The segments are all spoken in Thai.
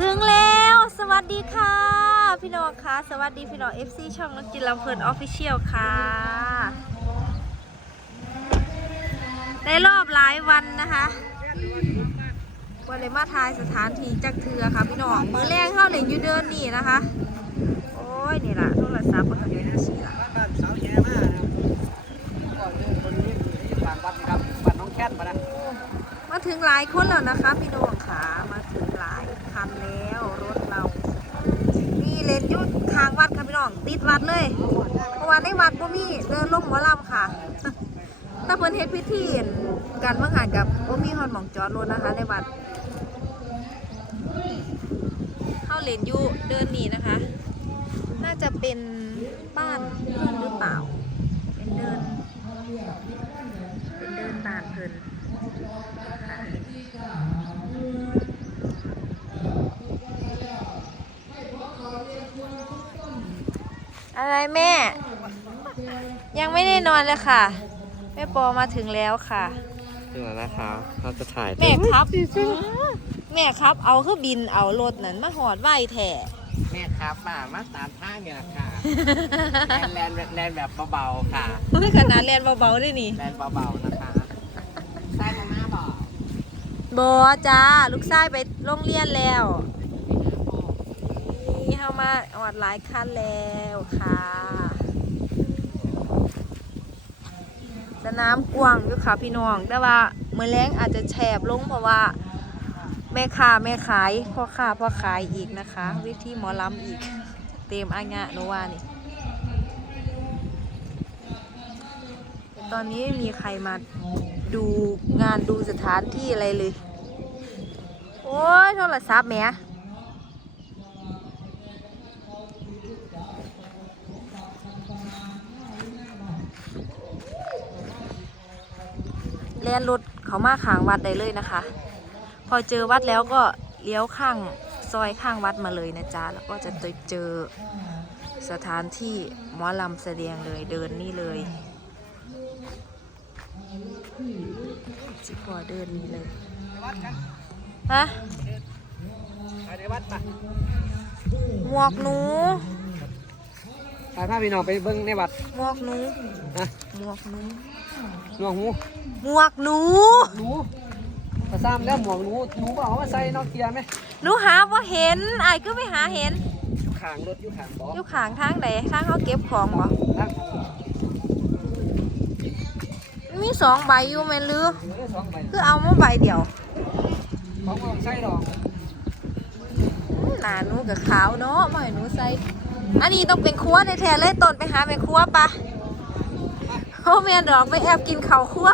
ถึงแล้ว สวัสดีค่ะ พี่น้องค่ะ สวัสดีพี่น้อง FC ช่องนกจินลำเพลินออฟฟิเชียลค่ะในรอบหลายวันนะคะวันเลยมาทายสถานที่จักเทือค่ะพี่น้องมือแรงเข้าเหล่งอยู่เดินนี่นะคะ โอ้ย นี่ล่ะโทรศัพท์มันก็อยู่ในสีละบ้านสาวแย่มากนะก่อนเรื่องคนนี้อยู่ที่ฝั่งวัดนะครับบ้านน้องแคทมานะมาถึงหลายคนแล้วนะคะพี่น้องค่ะมาถึงหลายคันแล้วรถเรา นี่ เลนอยุดทางวัดค่ะพี่น้องติดวัดเลย เพราะว่าในวัดบ่มีเดินลงหมอลำค่ะถ้าเพิ่นเฮ็ดพิธีกันเมื่อหานกับบ่มีฮอนหมองจอดรถนะคะ ในวัดเข้าเลนอยุเดินหนีนะคะ น่าจะเป็นบ้านเพื่อนหรือเปล่า เป็นเดิน เป็นเดินบ้านเพิ่นค่ะ อะไรแม่ ยังไม่ได้นอนเลยค่ะ แม่ปอมาถึงแล้วค่ะ ถึงแล้วนะครับเราจะถ่ายแม่ครับ แม่ครับ เอาเครื่องบินเอารถนั้นมาหอดไว้แท้แม่ครับมามาตามทางเนี่ยค่ะแลนแลนแลนแบบเบาๆค่ะไม่ขนาดเรียนเบาๆด้วยนี่แลนเบาๆนะคะใต้ตรงหน้าบอกบอจ้าลูกชายไปโรงเรียนแล้วนี่เข้า มาออดหลายคันแล้วค่ะ สนามกว้างอยู่ค่ะพี่น้อง แต่ว่ามือแรงอาจจะแฉบลงเพราะว่าแม่ค้าแม่ขายพ่อค้าพ่อขายอีกนะคะ วิธีหมอลำอีก เต็มอางะโนวานี่ตอนนี้ไม่มีใครมาดูงานดูสถานที่อะไรเลย โอ้ยโทรศัพท์แม่เลียนรถเขามาข้างวัดได้เลยนะคะ พอเจอวัดแล้วก็เลี้ยวข้างซอยข้างวัดมาเลยนะจ๊ะ แล้วก็จะเจอสถานที่หมอลำแสดงเลยเดินนี่เลยจิพอเดินนี่เลยไปวัดกันฮะไปในวัดปะหมวกหนูพาพาพี่น้องไปเบิ้งในวัดหมวกหนูนะหมวกหนู หมวกหนูหมวกหนูหนูมาซ้ำแล้วหมวกหนูหนูบอกว่าใส่นอกเกียร์ไหมหนูหาว่าเห็นไอ้ายก็ไม่หาเห็นอยู่ข้างรถอยู่ข้างเบาะอยู่ข้างทางไหนทางเขาเก็บของบ่ทางมีสองใบอยู่แม่นหรือเหลือสองใบคือเอามาใบเดียวของเราใส่ดอกอื้อหนาหนูกับขาวเนาะบ่ให้หนูใส่อันนี้ต้องเป็นครัวในแท้ๆเลยต้นไปหาแม่ครัวปะ โอ้แม่นดอกไปแอบกินข้าวครัว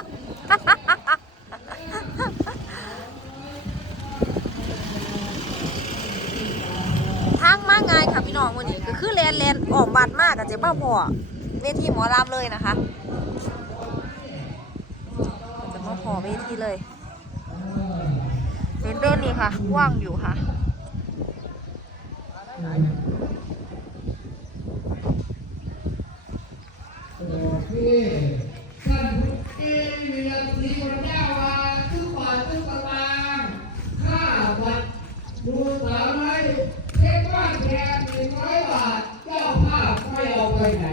ทางมากง่ายค่ะพี่น้องวันนี้ก็คือแลนแลนออกบัตรมากกับเจ๊บ้าพอเวทีหมอลำเลยนะคะจะมาพอเวทีเลยเป็นเดินนี่ค่ะว้างอยู่ค่ะ ที่ท่านพุทธเองมีรัตรีวันยาวาทุกบาททุกสตางค์ค่าบัตร ดูสาวไว้เช็คบ้านแทนหนึ่งร้อยบาท เจ้าภาพไม่เอาไปไหน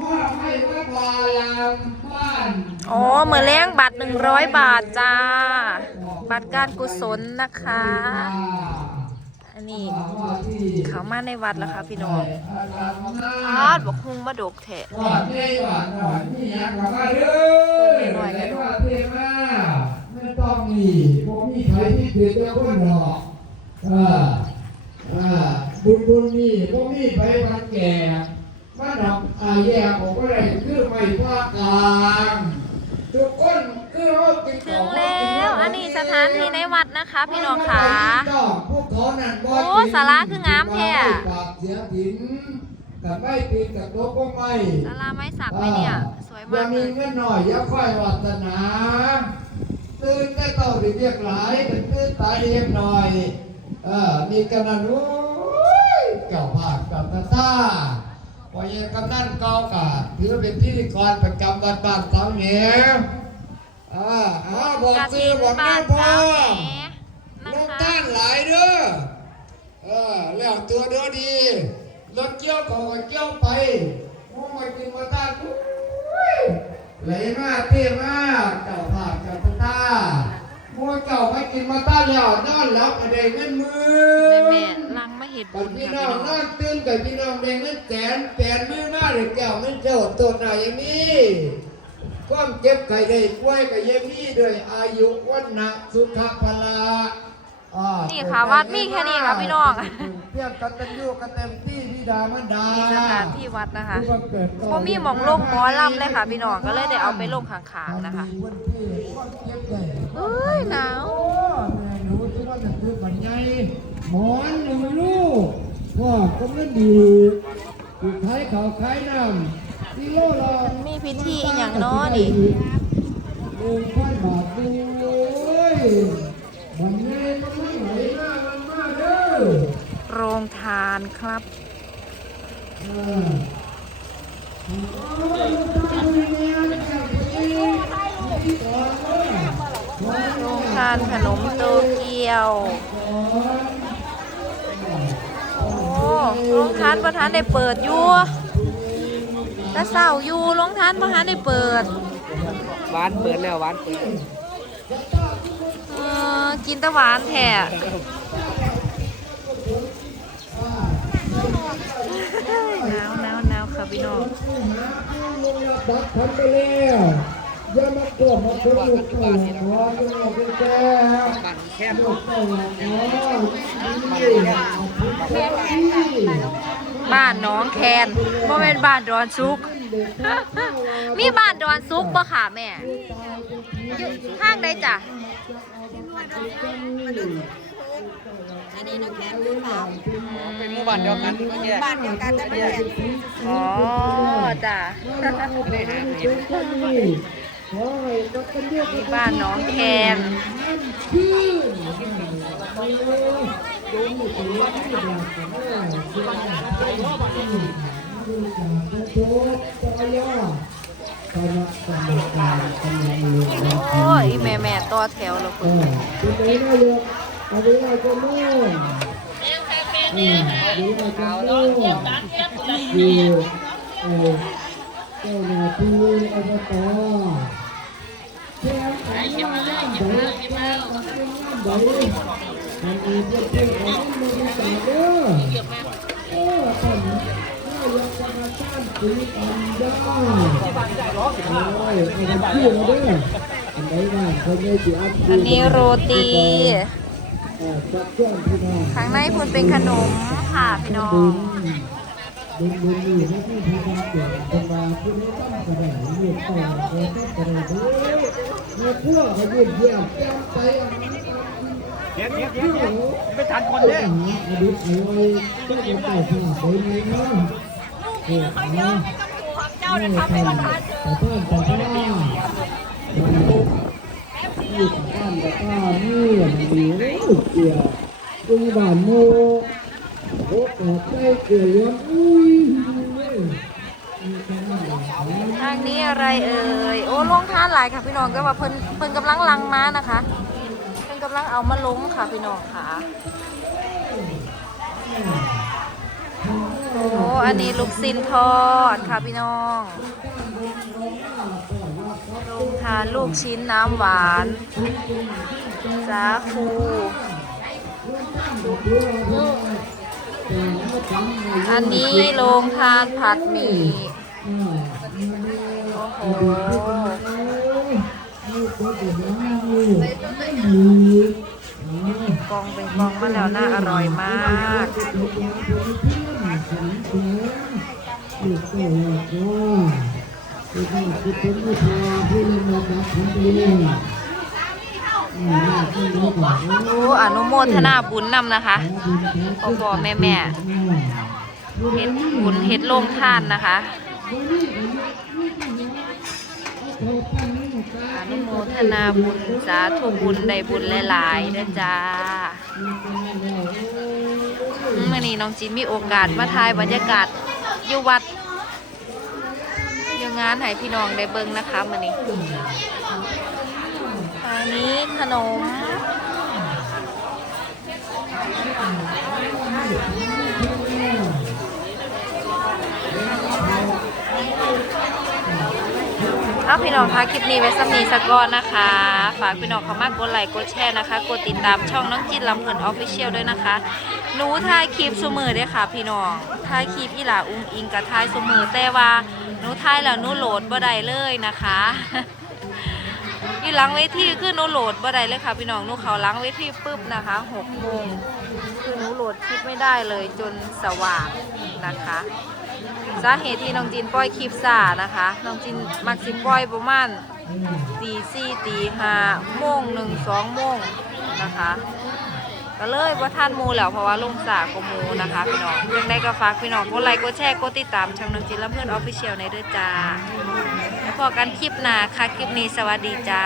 มอบให้วัดวารามบ้านอ๋อเหมือนเลี้ยงบัตร100บาทจ้า บัตรการกุศลนะคะ อันนี้เขามาในวัดแล้วค่ะพี่น้องอาดบอกคุงมาดกแทะวัดนี้วัดวัดนี่ยังกับว่าเด้อไหนว่าเทมาไม่ต้องมีพวกมีใครที่เดือดเจ้าคนหรอก อ่าอ่าบุญบุญมีพวกมีไปวันแก่มาดอกอาแยกออกก็ได้คือไม่ภาคกลางทุกคนคือเขากินถึงแล้วอันนี้สถานที่ในวัดนะคะพี่น้องค่ะพวกเขานั่นบ่โอ้ศาลาคืองามแท้อะปากเสียถิ่นกับไม่ปีนกับตัวพวกไม่ศาลาไม้สักไหมเนี่ยสวยอมาย่ากเลมียเงินหน่อยอย่าค่อยวัฒนาตื่นแต่เต่าได้เรียกหลายเป็นตื่นตายเรียกหน่อย เออมีกำนันโอ้ยเก่าภาคกับตาตาพอเยังกำนันก่ากาถือเป็นพิธีกรประจำวัดบ้านเสาเหนียวอ่าอ่าบอกซื้อบอกแม่พ่อลนะงคะท่านหลายเด้อเออแล้วตัวเดียวดีรถเกี่ยวก็ก็เกี่ยวไปมองมากินมาต้ากูไหลมาเตี้ยมาเจ้าภาพเจ้าตา มัวเจ้าไปกินมาตาแล้วนอนหลับก็ได้เงินหมืแม่นแม่ลังมาเห็ดบุญพี่ค่ะน้องพี่น้องนตื่นกับพี่น้องได้เงินแสนแสนมือมาหรือแก้วเงินเจ้าตัวหนอยอย่างนี้ความเจ็บไข้ได้ป่วยกับเยมีด้วยอายุวันนะสุขภาละอ่า นี่ค่ะวัดมีแค่นี้ค่ะพี่น้องเพียงกันตันยูกันเต็มที่พี่ดามันดานี่สถานที่วัดนะคะผู้บังเกิดพอมีหมองลงหมอลำเลยค่ะ พี่น้องก็เลยได้เอาไปลงข้างๆนะคะวันที่ความเจ็บใหญ่เอ้ยหนาวโอ้แม่หนูที่ว่าจะคือบันไงหมอนหนึ่งลูกพ่อก็ไม่ดีอยู่ขายข้าวขายน้ำที่โลละมันมีพิธีอหย่างเน้อนี่หนึ่งพันบาทดูเลย โรงทานครับโอ้ยลูกตาดูเนี่ยมันจะไปที่ก่อนเด้อโรงทานขนมโตเกียว โอ้โรงทานประธานได้เปิดอยู่แต่เศร้าอยู่โรงทานประธานได้เปิด วานเปิดแล้ววานเปิด กินตะหวานแท้หนาวหนาวหนาวค่ะพี่น้องดักทำไปแล้วย่ามาโกรธมาคุยลูกเต่าขอเอาไปแก้บันแคบลูกเต่าขอนี่ บ้านหน้องแคนบ่แม่นบ้านดอนซุก มีบ้านดอนซุกบ่ค่ะแม่อยู่ห้างใดจ้ะเป็นหมู่บ้านเดียวกันก็แยกบ้านเดียวกันแต่แยกอ๋อจ้ะไม่ได้หาเห็นขอให้กับกันเยอะมีบ้านหน้องแคนชื่อ โอ้ยแม่แม่ต่อแถวแล้วคุณอเป็นไงนายกอันนี้นายจะโม่อืมดีนายจะโม่ดีเออเจ้าหน้าที่อบตแจ้งขอานน้ำใดแจ้งของงานน้ำใด มันมีเพื่อนเพื่อนของมันมีจ่าเด้อเออท่านนายกจะมาสร้างสีปัญญาโอ้ยเอาไปชื่อเราเด้ออันไหนบ้างคนนี้สิอันอันนี้โรตี ข้างในคุณเป็นขนมค่ะพี่น้องบุญบุญนี่ให้ที่ทำเกิดเป็นว่าผู้นี้ต้องกระไรเรียนต่อเรียนต้องกระไรเด้อเมื่อพวกเขาเยี่ยมเยี่ยมไปอะ เฮ็ดเฮ็ดเฮ็ที่ดโอ้ไม่ทันคนอเด้ดีตเอาไว้ก็จะไปผ่าไปนี้เนาะเออเนาะเจ้าได้ทำให้ประธานแต่ท่านแต่ท่านนี่แต่ท่านแต่ท่านนี่มันดีเกี่ยวคุยบ้านโมโอ้โหใกล้เกลืออุ้ยทางนี้อะไรเอ่ย โอ้ลงทานหลายค่ะพี่น้องก็ว่าเพิ่นเพิ่นกำลังลังมานะคะเพิ่น กำลังเอามาลงค่ะพี่น้องค่ะ โอ้ อันนี้ลูกซินทอดค่ะพี่น้องลงทานลูกชิ้นน้ำหวานสาคูอันนี้โรงทานผัดหมี่โอ้โห กองเป็นกองมาแล้วน่าอร่อยมากโอ้อนุโมทนาบุญนำนะคะโอ้บอแม่แม่เห็ดบุญเห็ดโล่งท่านนะคะ อนุโมทนาบุญสาธุบุญได้บุญหลายๆเด้อจ้าอืมมื่อนี้น้องจีนมีโอกาสมาถ่ายบรรยากาศอยู่วัดอยู่งานให้พี่น้องได้เบิ่งนะคะมื่อนี้ทางนี้ขนม เอาพี่น้องคะคลิปนี้ไว้สำนีสกอนนะคะ ฝากพี่น้องเขามากกดไลค์กดแชร์นะคะ กดติดตามช่องน้องจินลำเพลินออฟฟิเชียลด้วยนะคะ หนูถ่ายคลิปสมือเด้อค่ะ พี่น้อง ถ่ายคลิปอีหลาอุ้งอิงกับถ่ายสมือแต่ว่าหนูถ่ายแล้วหนูโหลดบ่ได้เลยนะคะอยู่หลังเวทีคือหนูโหลดบ่ได้เลยค่ะ พี่น้องหนูเขาหลังเวทีปุ๊บนะคะหกโมงคือหนูโหลดคลิปไม่ได้เลยจนสว่างนะคะ สาเหตุที่น้องจินปล่อยคลิปซานะคะน้องจินมักสิปล่อยประมาณตีสี่ตีห้าโมงหนึ่งสองโมงนะคะ ก็เลยว่าท่านมูแล้วเพราะว่าลงสากว่าหมูนะคะพี่น้องยังได้ก็ฝากพี่น้องกดไลค์กดแชร์กดติดตามช่องน้องจินและเพื่อนออฟฟิเชียลในเด้วยจ้าแล้วพอกันคลิปหน้าค่ะคลิปนี้สวัสดีจ้า